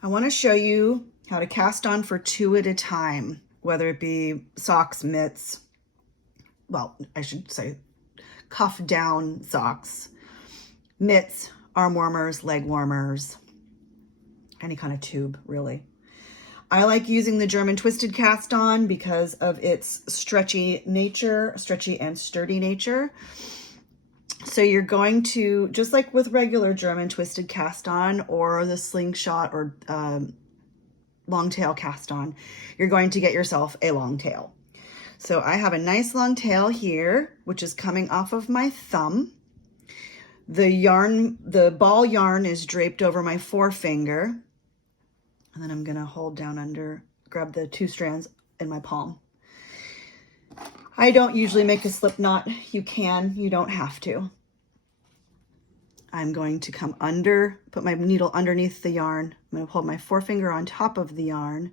I want to show you how to cast on for 2 at a time, whether it be socks, mitts, well, I should say cuff down socks, mitts, arm warmers, leg warmers, any kind of tube really. I like using the German twisted cast on because of its stretchy and sturdy nature. So you're going to, just like with regular German twisted cast on or the slingshot or long tail cast on, you're going to get yourself a long tail. So I have a nice long tail here, which is coming off of my thumb. The ball yarn is draped over my forefinger. And then I'm gonna hold down under, grab the 2 strands in my palm. I don't usually make a slip knot. You can, you don't have to. I'm going to come under, put my needle underneath the yarn. I'm gonna hold my forefinger on top of the yarn,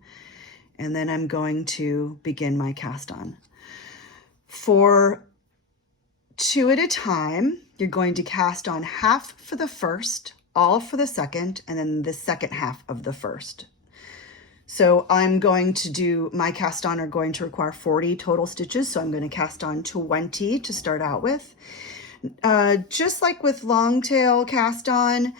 and then I'm going to begin my cast on. For 2 at a time, you're going to cast on half for the first, all for the second, and then the second half of the first. So I'm going to do, my cast on are going to require 40 total stitches. So I'm going to cast on 20 to start out with. Just like with long tail cast on,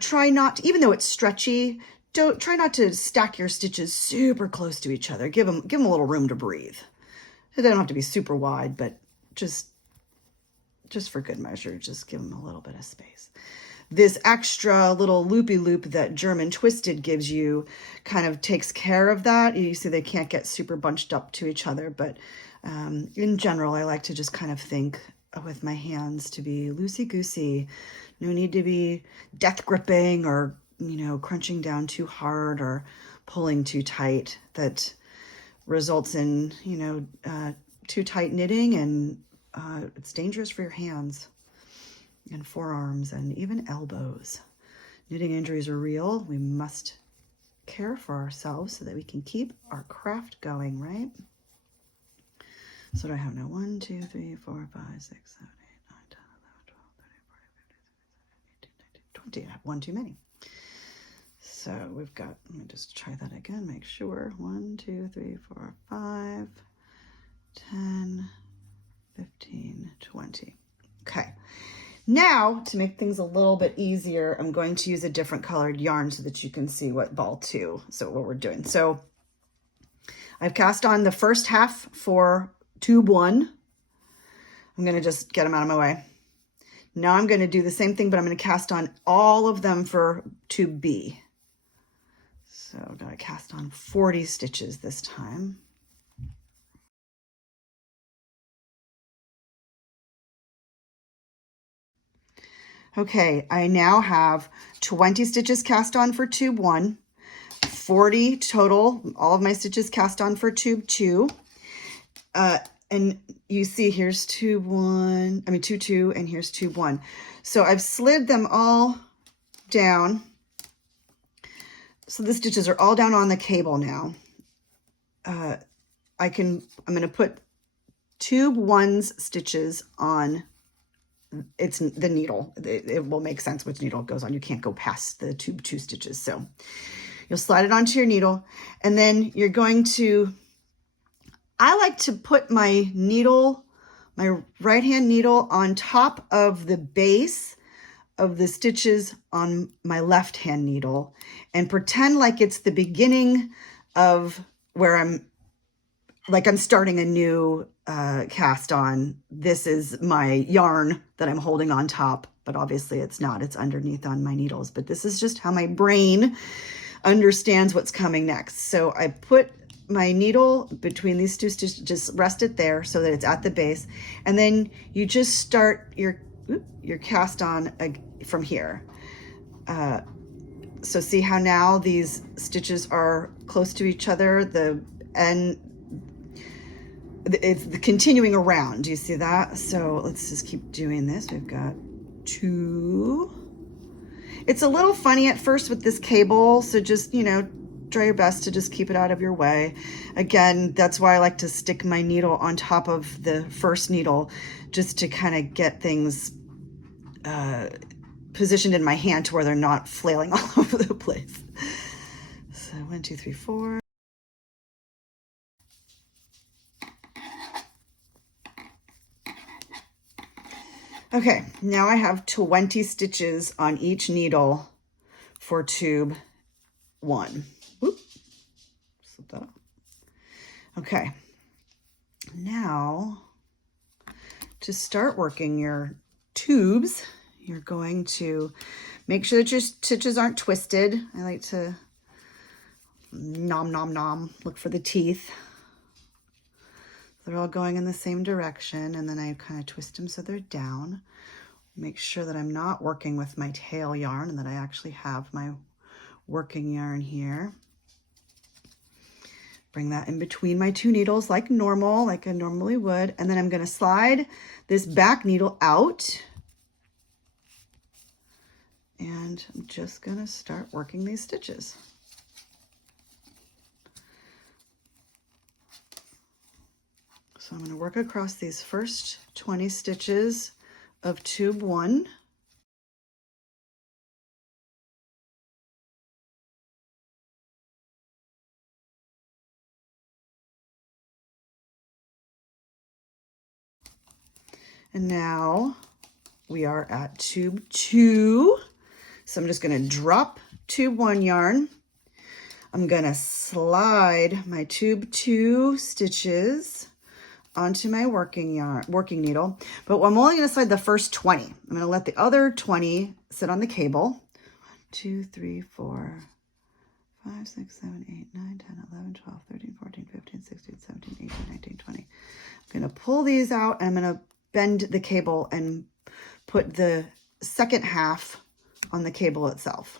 try not, even though it's stretchy, try not to stack your stitches super close to each other. Give them a little room to breathe. They don't have to be super wide, but just for good measure, just give them a little bit of space. This extra little loopy loop that German twisted gives you kind of takes care of that. You see they can't get super bunched up to each other, but in general, I like to just kind of think with my hands to be loosey-goosey. No need to be death gripping or, crunching down too hard or pulling too tight. That results in, too tight knitting, and it's dangerous for your hands and forearms and even elbows. Knitting injuries are real. We must care for ourselves so that we can keep our craft going, right? So what do I have now? 1, 2, 3, 4, 5, 6, 7, 8, 9, 10, 11, 12, 13, 14, 15, 16, 17, 18, 19, 20. I have one too many. So we've got, let me just try that again, make sure. 1, 2, 3, 4, 5, 10, 15, 20. Okay. Now, to make things a little bit easier, I'm going to use a different colored yarn so that you can see what ball 2, so what we're doing. So I've cast on the first half for tube 1. I'm going to just get them out of my way. Now I'm going to do the same thing, but I'm going to cast on all of them for tube B. So I'm going to cast on 40 stitches this time. Okay, I now have 20 stitches cast on for tube 1, 40 total, all of my stitches cast on for tube 2. And you see here's tube 2, and here's tube 1. So I've slid them all down. So the stitches are all down on the cable now. I'm going to put tube 1's stitches on it's the needle. It will make sense which needle it goes on. You can't go past the tube 2 stitches. So you'll slide it onto your needle, and then you're going to, I like to put my needle, my right hand needle on top of the base of the stitches on my left hand needle and pretend like it's the beginning of where I'm starting a new cast on. This is my yarn that I'm holding on top, but obviously it's not, it's underneath on my needles, but this is just how my brain understands what's coming next. So I put my needle between these 2 stitches, just rest it there so that it's at the base. And then you just start your cast on from here. So see how now these stitches are close to each other, it's continuing around. Do you see that? So let's just keep doing this. We've got 2. It's a little funny at first with this cable, so just, try your best to just keep it out of your way. Again, that's why I like to stick my needle on top of the first needle, just to kind of get things positioned in my hand to where they're not flailing all over the place. 1, 2, 3, 4. Okay, now I have 20 stitches on each needle for tube 1. Whoop, slip that up. Okay, now to start working your tubes, you're going to make sure that your stitches aren't twisted. I like to nom, nom, nom, look for the teeth. They're all going in the same direction, and then I kind of twist them so they're down. Make sure that I'm not working with my tail yarn and that I actually have my working yarn here. Bring that in between my 2 needles like normal, like I normally would, and then I'm going to slide this back needle out, and I'm just going to start working these stitches. So I'm going to work across these first 20 stitches of tube 1. And now we are at tube 2. So I'm just going to drop tube 1 yarn. I'm going to slide my tube 2 stitches onto my working needle, but I'm only going to slide the first 20. I'm going to let the other 20 sit on the cable. 1, 2, 3, 4, 5, 6, 7, 8, 9, 10, 11, 12, 13, 14, 15, 16, 17, 18, 19, 20. I'm going to pull these out, and I'm going to bend the cable and put the second half on the cable itself.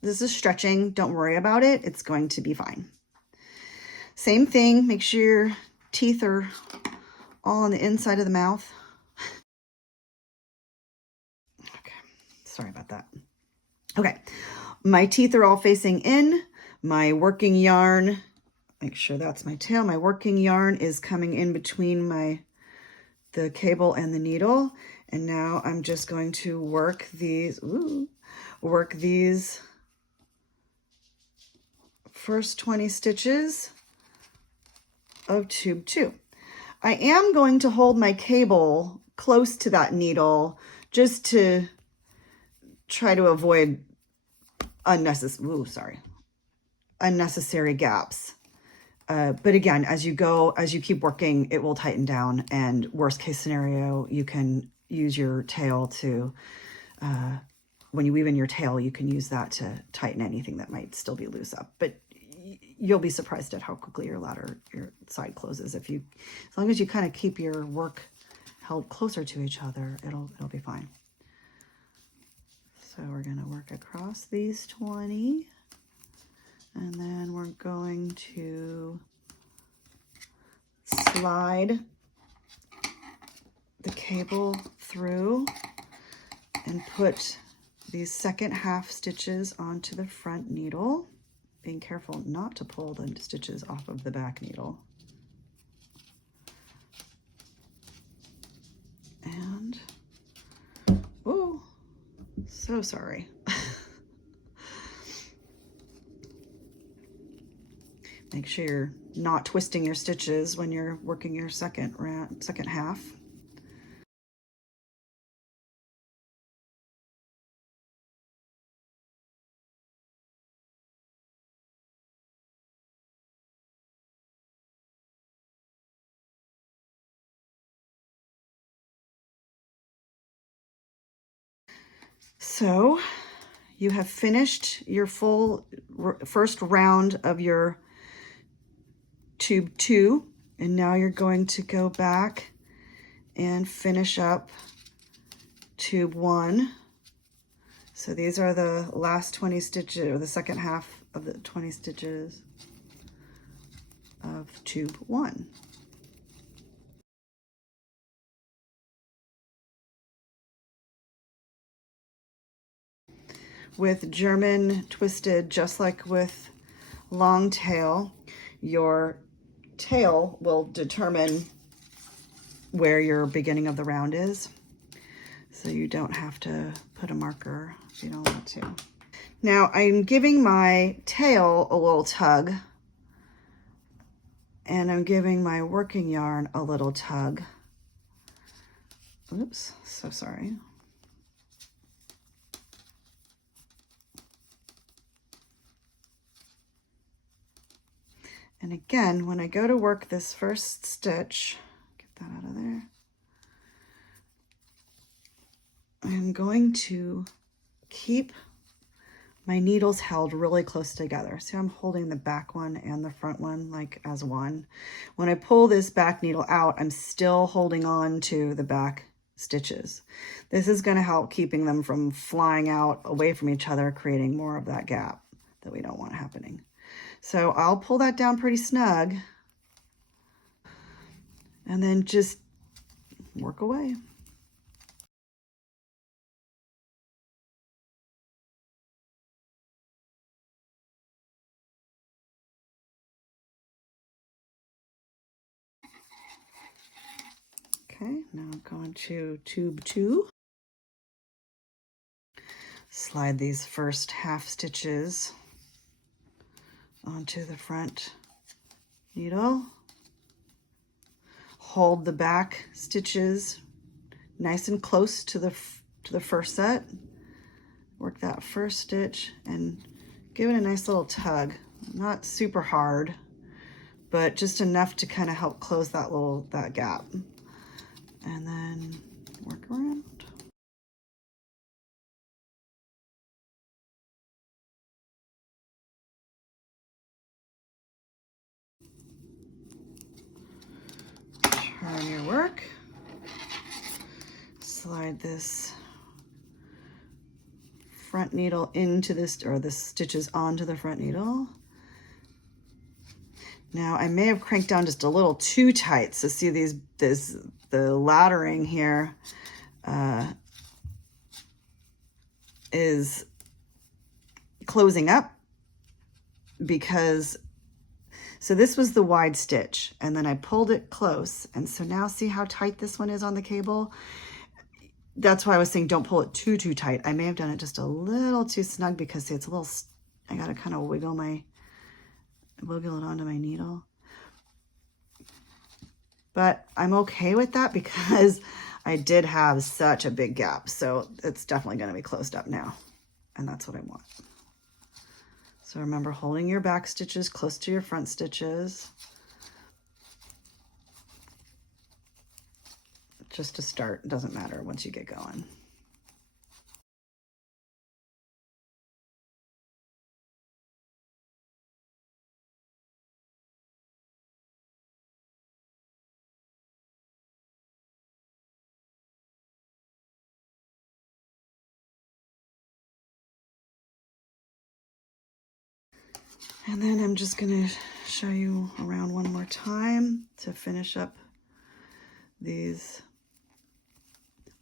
This is stretching. Don't worry about it. It's going to be fine. Same thing. Make sure your teeth are all on the inside of the mouth. Okay, sorry about that. Okay, my teeth are all facing in. My working yarn, make sure that's my tail. My working yarn is coming in between the cable and the needle. And now I'm just going to work these first 20 stitches of tube 2. I am going to hold my cable close to that needle just to try to avoid unnecessary gaps. But again, as you keep working, it will tighten down, and worst case scenario, you can use your tail to, when you weave in your tail, you can use that to tighten anything that might still be loose up. But you'll be surprised at how quickly your side closes. As long as you kind of keep your work held closer to each other, it'll be fine. So we're going to work across these 20, and then we're going to slide the cable through and put these second half stitches onto the front needle, being careful not to pull the stitches off of the back needle. And, oh, so sorry. Make sure you're not twisting your stitches when you're working your second half. So you have finished your full first round of your tube 2, and now you're going to go back and finish up tube 1. So these are the last 20 stitches, or the second half of the 20 stitches of tube 1. With German twisted, just like with long tail, your tail will determine where your beginning of the round is. So you don't have to put a marker if you don't want to. Now I'm giving my tail a little tug, and I'm giving my working yarn a little tug. Oops, so sorry. And again, when I go to work this first stitch, get that out of there, I'm going to keep my needles held really close together. See, I'm holding the back one and the front one like as one. When I pull this back needle out, I'm still holding on to the back stitches. This is going to help keeping them from flying out away from each other, creating more of that gap that we don't want happening. So I'll pull that down pretty snug and then just work away. Okay, now I'm going to tube 2. Slide these first half stitches onto the front needle. Hold the back stitches nice and close to the first set. Work that first stitch and give it a nice little tug. Not super hard, but just enough to kind of help close that gap. And then work around. Turn your work. Slide this front needle into this, or the stitches onto the front needle. Now I may have cranked down just a little too tight. So see the laddering here is closing up because, so this was the wide stitch and then I pulled it close. And so now see how tight this one is on the cable? That's why I was saying don't pull it too tight. I may have done it just a little too snug because see, it's a little, I got to kind of wiggle it onto my needle. But I'm okay with that because I did have such a big gap. So it's definitely going to be closed up now. And that's what I want. So remember holding your back stitches close to your front stitches. Just to start, it doesn't matter once you get going. And then I'm just going to show you around one more time to finish up these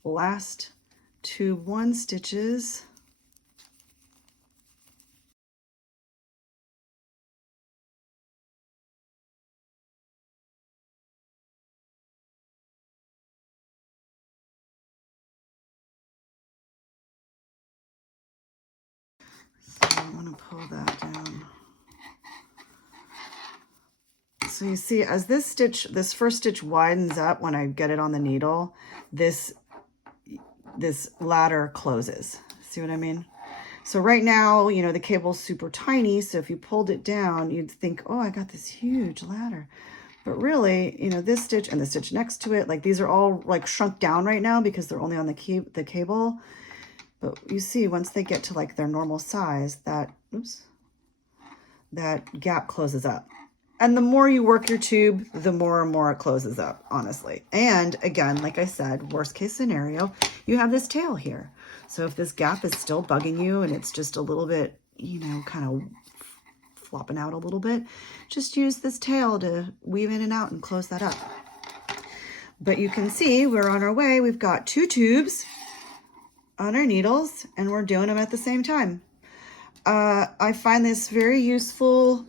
last tube 1 stitches. So I'm going to pull that down. So you see, as this first stitch widens up when I get it on the needle, this ladder closes. See what I mean? So right now, you know, the cable's super tiny. So if you pulled it down, you'd think, oh, I got this huge ladder. But really, you know, this stitch and the stitch next to it, like these are all like shrunk down right now because they're only on the cable. But you see, once they get to like their normal size, that gap closes up. And the more you work your tube, the more and more it closes up, honestly. And again, like I said, worst case scenario, you have this tail here. So if this gap is still bugging you and it's just a little bit, you know, kind of flopping out a little bit, just use this tail to weave in and out and close that up. But you can see we're on our way. We've got 2 tubes on our needles and we're doing them at the same time. I find this very useful.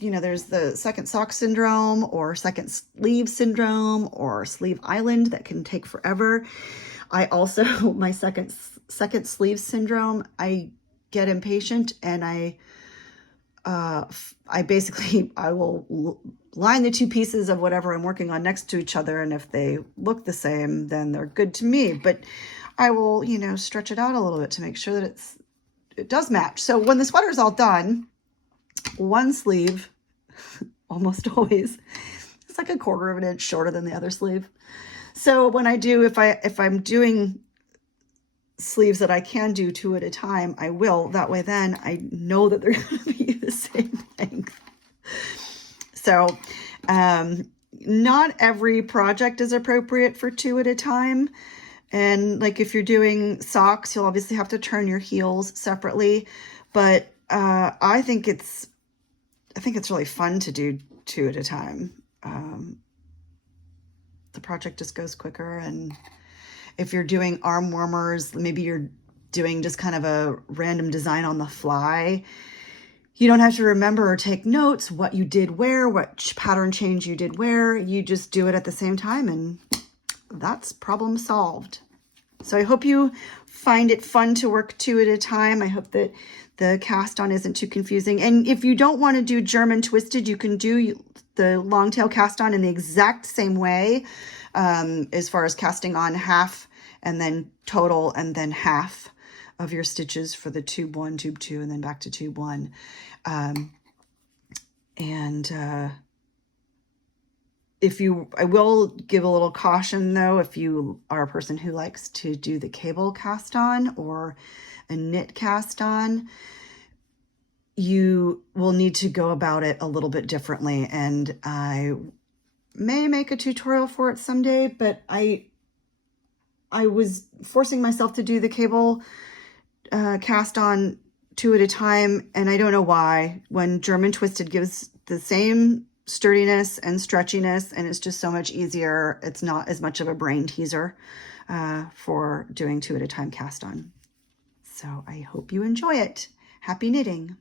You know, there's the second sock syndrome or second sleeve syndrome or sleeve island that can take forever. I also, my second sleeve syndrome, I get impatient and I basically, I will line the two pieces of whatever I'm working on next to each other. And if they look the same, then they're good to me. But I will, you know, stretch it out a little bit to make sure that it does match. So when the sweater is all done, one sleeve, almost always, it's like a 1/4 of an inch shorter than the other sleeve. So when I do, if I'm doing sleeves that I can do 2 at a time, I will. That way then I know that they're going to be the same length. So not every project is appropriate for 2 at a time. And like if you're doing socks, you'll obviously have to turn your heels separately. But I think it's really fun to do 2 at a time. The project just goes quicker. And if you're doing arm warmers, maybe you're doing just kind of a random design on the fly, you don't have to remember or take notes what you did where, what pattern change you did where. You just do it at the same time and that's problem solved. So I hope you find it fun to work 2 at a time. I hope that the cast on isn't too confusing. And if you don't want to do German twisted, you can do the long tail cast on in the exact same way, as far as casting on half and then total and then half of your stitches for the tube 1, tube 2, and then back to tube 1. I will give a little caution though, if you are a person who likes to do the cable cast on or a knit cast on, you will need to go about it a little bit differently. And I may make a tutorial for it someday, but I was forcing myself to do the cable cast on 2 at a time, and I don't know why. When German twisted gives the same sturdiness and stretchiness, and it's just so much easier. It's not as much of a brain teaser for doing 2 at a time cast on. So I hope you enjoy it. Happy knitting.